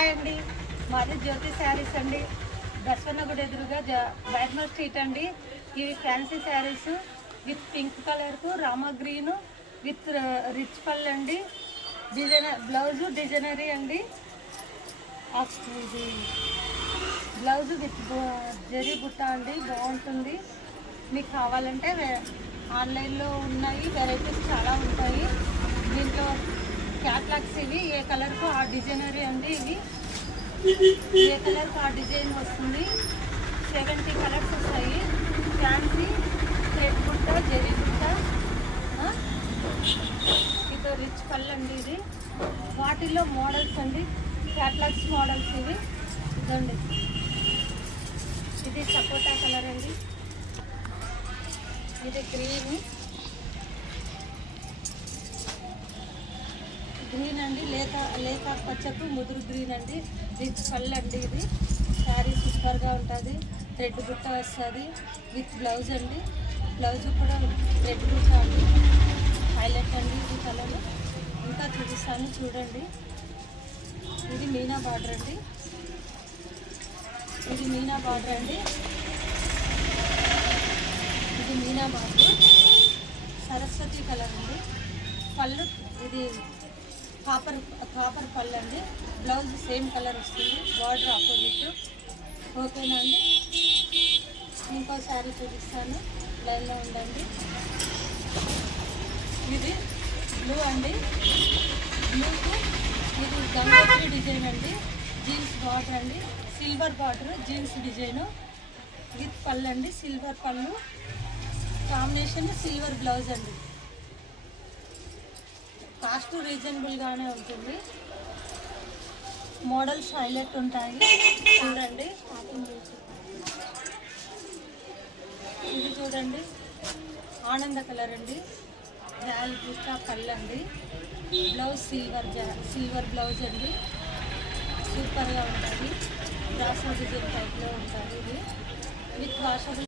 Hi అండి, మాది జ్యోతి శారీస్ అండి. దర్శనగుడి ఎదురుగా బ్యాట్మర్ స్ట్రీట్ అండి. ఇవి ఫ్యాన్సీ శారీస్ విత్ పింక్ కలర్కు రామా గ్రీన్ విత్ రిచ్ పళ్ళు అండి. డిజైనర్ బ్లౌజు డిజైనరీ అండి. ఇది బ్లౌజు విత్ జరీ బుట్ట అండి, బాగుంటుంది. మీకు కావాలంటే ఆన్లైన్లో ఉన్నాయి, వెరైటీస్ చాలా ఉంటాయి. దీంట్లో క్యాట్లాగ్స్ ఇవి ఏ కలర్కు ఆ డిజైనరీ అండి. ఇవి ఏ కలర్కు ఆ డిజైన్ వస్తుంది. 70 కలర్స్ వస్తాయి. ఫ్యాన్సీ థ్రెడ్ బుట్ట, జరీ బుట్ట, ఇది రిచ్ పళ్ళు అండి. ఇది వాటిల్లో మోడల్స్ అండి, క్యాట్లాగ్స్ మోడల్స్ ఇవి. ఇదండి, ఇది సపోటా కలర్ అండి. ఇది గ్రీన్ అండి, లేత పచ్చకు ముదురు గ్రీన్ అండి. రిచ్ పళ్ళు అండి. ఇది శారీ సూపర్గా ఉంటుంది. రెడ్ బుట్ట వస్తుంది విత్ బ్లౌజ్ అండి. బ్లౌజ్ కూడా రెడ్ బుట్ట అండి, హైలైట్ అండి. ఇది కలర్ ఇంకా చూపిస్తాను చూడండి. ఇది మీనా బార్డర్ అండి. ఇది మీనా బార్డర్ అండి. ఇది మీనా బార్డర్ సరస్వతి కలర్ అండి. పళ్ళు ఇది కాపర్ పళ్ళు అండి. బ్లౌజ్ సేమ్ కలర్ వస్తుంది, బార్డర్ ఆపోజిట్. ఓకేనా అండి. ఇంకో శారీ చూపిస్తాను, లైన్లో ఉండండి. ఇది బ్లూ అండి. బ్లూకు ఇది గంగోత్రి డిజైన్ అండి. జీన్స్ బార్డర్ అండి, silver border jeans design with పళ్ళు అండి. సిల్వర్ పళ్ళు కాంబినేషన్, సిల్వర్ బ్లౌజ్ అండి. కాస్ట్ రీజనబుల్గానే ఉంటుంది. మోడల్స్ హైలైట్ ఉంటాయి చూడండి. ఇది చూడండి, ఆనంద కలర్ అండి. రాయల్ బుట్టా పళ్ళు అండి. బ్లౌజ్ సిల్వర్ బ్లౌజ్ అండి. సూపర్గా ఉంటుంది. బ్రాసో డిజైన్ టైప్లో ఉంటుంది. ఇది విత్ వాషబుల్